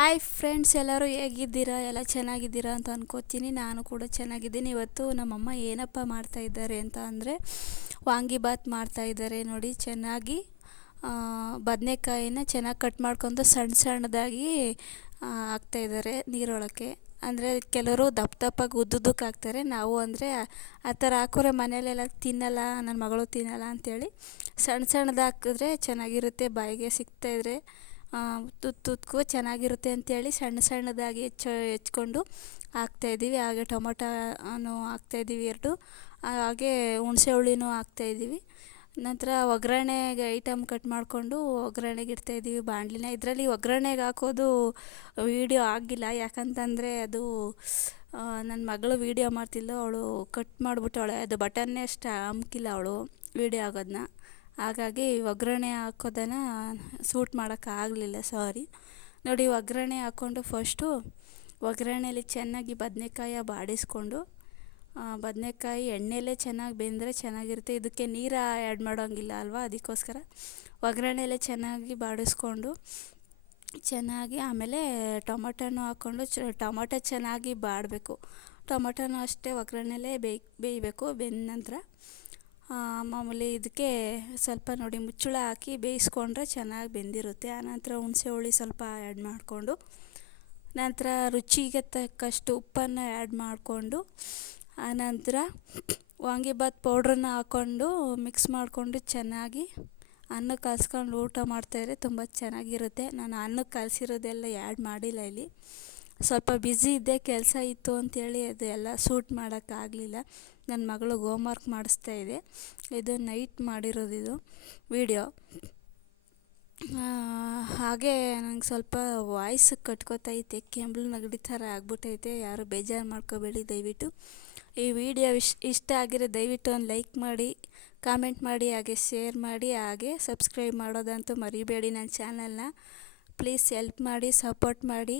Hi friends ಎಲ್ಲರೂ ಹೇಗಿದ್ದೀರಾ? ಎಲ್ಲ ಚೆನ್ನಾಗಿದ್ದೀರಾ? ಅಂತ ಅನ್ಕೋತೀನಿ. ನಾನು ಕೂಡ ಚೆನ್ನಾಗಿದ್ದೀನಿ. ಇವತ್ತು ನಮ್ಮಮ್ಮ ಏನಪ್ಪ ಮಾಡ್ತಾ ಇದ್ದಾರೆ ಅಂತ ಅಂದರೆ ವಾಂಗಿಬಾತ್ ಮಾಡ್ತಾಯಿದ್ದಾರೆ ನೋಡಿ. ಚೆನ್ನಾಗಿ ಬದನೆಕಾಯಿನ ಚೆನ್ನಾಗಿ ಕಟ್ ಮಾಡ್ಕೊಂಡು ಸಣ್ಣ ಸಣ್ಣದಾಗಿ ಹಾಕ್ತಾಯಿದ್ದಾರೆ ನೀರೊಳಕ್ಕೆ. ಅಂದರೆ ಕೆಲವರು ದಪ್ಪ ದಪ್ಪಾಗಿ ಉದ್ದುದಕ್ಕೆ ಹಾಕ್ತಾರೆ. ನಾವು ಅಂದರೆ, ಆ ಥರ ಹಾಕೋರೆ ಮನೇಲೆಲ್ಲ ತಿನ್ನಲ್ಲ ನನ್ನ ಮಗಳು ತಿನ್ನಲ್ಲ ಅಂಥೇಳಿ ಸಣ್ಣ ಸಣ್ಣದಾಕಿದ್ರೆ ಚೆನ್ನಾಗಿರುತ್ತೆ. ಬಾಯಿಗೆ ಸಿಗ್ತಾಯಿದ್ರೆ ತುತ್ತು ಚೆನ್ನಾಗಿರುತ್ತೆ ಅಂಥೇಳಿ ಸಣ್ಣ ಸಣ್ಣದಾಗಿ ಹೆಚ್ಚು ಹೆಚ್ಕೊಂಡು ಹಾಕ್ತಾಯಿದ್ದೀವಿ ಹಾಗೆ ಟೊಮೊಟೋನು ಹಾಕ್ತಾಯಿದ್ದೀವಿ ಎರಡು. ಹಾಗೆ ಹುಣಸೆ ಹುಳಿನೂ ಹಾಕ್ತಾಯಿದ್ದೀವಿ ನಂತರ ಒಗ್ಗರಣೆಗೆ ಐಟಮ್ ಕಟ್ ಮಾಡಿಕೊಂಡು ಒಗ್ಗರಣೆಗೆ ಇಡ್ತಾಯಿದ್ದೀವಿ ಬಾಣಲಿನ. ಇದರಲ್ಲಿ ಒಗ್ಗರಣೆಗೆ ಹಾಕೋದು ವೀಡಿಯೋ ಆಗಿಲ್ಲ. ಯಾಕಂತಂದರೆ ಅದು ನನ್ನ ಮಗಳು ವೀಡಿಯೋ ಮಾಡ್ತಿದ್ಲು. ಅವಳು ಕಟ್ ಮಾಡಿಬಿಟ್ಟವಳೆ. ಅದು ಬಟನ್ನೇ ಅಷ್ಟು ಅಮ್ಕಿಲ್ಲ ಅವಳು ವೀಡಿಯೋ ಆಗೋದನ್ನ ಹಾಗಾಗಿ ಒಗ್ಗರಣೆ ಹಾಕೋದನ್ನು ಸೂಟ್ ಮಾಡೋಕ್ಕಾಗಲಿಲ್ಲ ಸಾರಿ ನೋಡಿ, ಒಗ್ಗರಣೆ ಹಾಕ್ಕೊಂಡು ಫಸ್ಟು ಒಗ್ಗರಣೆಯಲ್ಲಿ ಚೆನ್ನಾಗಿ ಬದನೆಕಾಯ ಬಾಡಿಸ್ಕೊಂಡು ಬದನೆಕಾಯಿ ಎಣ್ಣೆಲೇ ಚೆನ್ನಾಗಿ ಬೆಂದರೆ ಚೆನ್ನಾಗಿರುತ್ತೆ. ಇದಕ್ಕೆ ನೀರು ಆ್ಯಡ್ ಮಾಡೋಂಗಿಲ್ಲ ಅಲ್ವಾ? ಅದಕ್ಕೋಸ್ಕರ ಒಗ್ಗರಣೆಯಲ್ಲೇ ಚೆನ್ನಾಗಿ ಬಾಡಿಸ್ಕೊಂಡು, ಚೆನ್ನಾಗಿ ಆಮೇಲೆ ಟೊಮೊಟೊನೂ ಹಾಕ್ಕೊಂಡು ಚ, ಟೊಮೊಟೊ ಚೆನ್ನಾಗಿ ಬಾಡಬೇಕು. ಟೊಮೊಟೊನೂ ಅಷ್ಟೇ ಒಗ್ಗರಣೆಲೇ ಬೇಯ್, ಬೇಯಬೇಕು. ಬೆಂದ ನಂತರ ಮಾಮೂಲಿ ಇದಕ್ಕೆ ಸ್ವಲ್ಪ ನೋಡಿ ಮುಚ್ಚಳ ಹಾಕಿ ಬೇಯಿಸ್ಕೊಂಡ್ರೆ ಚೆನ್ನಾಗಿ ಬೆಂದಿರುತ್ತೆ. ಆನಂತರ ಹುಣಸೆ ಹುಳಿ ಸ್ವಲ್ಪ ಆ್ಯಡ್ ಮಾಡಿಕೊಂಡು, ನಂತರ ರುಚಿಗೆ ತಕ್ಕಷ್ಟು ಉಪ್ಪನ್ನು ಆ್ಯಡ್ ಮಾಡಿಕೊಂಡು ಆನಂತರ ವಾಂಗಿಬಾತ್ ಪೌಡ್ರನ್ನ ಹಾಕ್ಕೊಂಡು ಮಿಕ್ಸ್ ಮಾಡಿಕೊಂಡು ಚೆನ್ನಾಗಿ ಅನ್ನಕ್ಕೆ ಕಲ್ಸ್ಕೊಂಡು ಊಟ ಮಾಡ್ತಾಯಿದ್ರೆ ತುಂಬ ಚೆನ್ನಾಗಿರುತ್ತೆ. ನಾನು ಅನ್ನಕ್ಕೆ ಕಲಸಿರೋದೆಲ್ಲ ಆ್ಯಡ್ ಮಾಡಿಲ್ಲ ಇಲ್ಲಿ. ಸ್ವಲ್ಪ ಬ್ಯುಸಿ ಇದ್ದೆ, ಕೆಲಸ ಇತ್ತು ಅಂಥೇಳಿ ಅದು ಎಲ್ಲ ಸೂಟ್ ಮಾಡೋಕ್ಕಾಗಲಿಲ್ಲ. ನನ್ನ ಮಗಳಿಗೆ ಹೋಮ್ವರ್ಕ್ ಮಾಡಿಸ್ತಾ ಇದೆ. ಇದು ನೈಟ್ ಮಾಡಿರೋದು ಇದು ವೀಡಿಯೋ ಹಾಗೆ ನಂಗೆ ಸ್ವಲ್ಪ ವಾಯ್ಸ್ ಕಟ್ಕೋತೈತೆ ಕೆಂಬಳು ನೆಗಡಿ ಥರ ಆಗ್ಬಿಟ್ಟೈತೆ ಯಾರು ಬೇಜಾರು ಮಾಡ್ಕೋಬೇಡಿ ದಯವಿಟ್ಟು. ಈ ವಿಡಿಯೋ ಇಷ್ಟ ಇಷ್ಟ ಆಗಿರೋ ದಯವಿಟ್ಟು ಒಂದು ಲೈಕ್ ಮಾಡಿ ಕಾಮೆಂಟ್ ಮಾಡಿ, ಹಾಗೆ ಶೇರ್ ಮಾಡಿ, ಹಾಗೆ ಸಬ್ಸ್ಕ್ರೈಬ್ ಮಾಡೋದಂತೂ ಮರಿಬೇಡಿ ನನ್ನ ಚಾನಲ್ನ ಪ್ಲೀಸ್ ಹೆಲ್ಪ್ ಮಾಡಿ ಸಪೋರ್ಟ್ ಮಾಡಿ.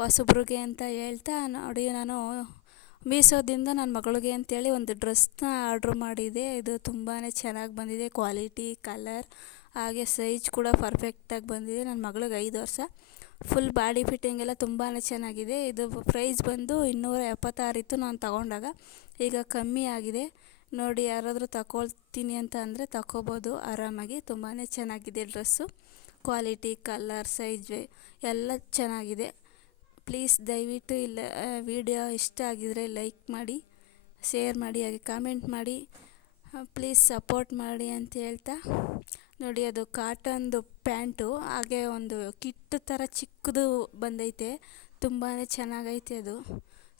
ಹೊಸಬ್ರಿಗೆ ಅಂತ ಹೇಳ್ತಾ ನೋಡಿ ನಾನು ಮೀಸೋದಿಂದ ನನ್ನ ಮಗಳಿಗೆ ಅಂತೇಳಿ ಒಂದು ಡ್ರೆಸ್ನ ಆರ್ಡ್ರ್ ಮಾಡಿದೆ. ಇದು ತುಂಬಾ ಚೆನ್ನಾಗಿ ಬಂದಿದೆ. ಕ್ವಾಲಿಟಿ, ಕಲರ್, ಹಾಗೆ ಸೈಜ್ ಕೂಡ ಪರ್ಫೆಕ್ಟಾಗಿ ಬಂದಿದೆ. ನನ್ನ ಮಗಳಿಗೆ ಐದು ವರ್ಷ. ಫುಲ್ ಬಾಡಿ ಫಿಟ್ಟಿಂಗ್ ಎಲ್ಲ ತುಂಬಾ ಚೆನ್ನಾಗಿದೆ. ಇದು ಪ್ರೈಸ್ ಬಂದು ಇನ್ನೂರ ಎಪ್ಪತ್ತಾರಿತ್ತು ನಾನು ತಗೊಂಡಾಗ. ಈಗ ಕಮ್ಮಿ ಆಗಿದೆ. ನೋಡಿ, ಯಾರಾದರೂ ತಗೊಳ್ತೀನಿ ಅಂತ ಅಂದರೆ ತಗೋಬೋದು ಆರಾಮಾಗಿ. ತುಂಬಾ ಚೆನ್ನಾಗಿದೆ ಡ್ರೆಸ್ಸು. ಕ್ವಾಲಿಟಿ ಕಲರ್ ಸೈಜ್ ಎಲ್ಲ ಚೆನ್ನಾಗಿದೆ. ಪ್ಲೀಸ್ ದಯವಿಟ್ಟು ಇಲ್ಲ ವಿಡಿಯೋ ಇಷ್ಟ ಆಗಿದರೆ ಲೈಕ್ ಮಾಡಿ, ಶೇರ್ ಮಾಡಿ, ಹಾಗೆ ಕಾಮೆಂಟ್ ಮಾಡಿ ಪ್ಲೀಸ್ ಸಪೋರ್ಟ್ ಮಾಡಿ ಅಂತ ಹೇಳ್ತಾ ನೋಡಿ, ಅದು ಕಾಟನ್ದು ಪ್ಯಾಂಟು, ಹಾಗೆ ಒಂದು ಕಿಟ್ ಥರ ಚಿಕ್ಕದು ಬಂದೈತೆ ತುಂಬಾ ಚೆನ್ನಾಗೈತೆ ಅದು.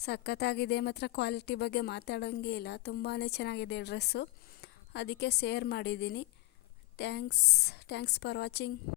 ಸಖತ್ತಾಗಿದೆ, ಮಾತ್ರ ಕ್ವಾಲಿಟಿ ಬಗ್ಗೆ ಮಾತಾಡೋಂಗೇ ಇಲ್ಲ ತುಂಬಾ ಚೆನ್ನಾಗಿದೆ ಡ್ರೆಸ್ಸು. ಅದಕ್ಕೆ ಶೇರ್ ಮಾಡಿದ್ದೀನಿ. Thanks thanks for watching.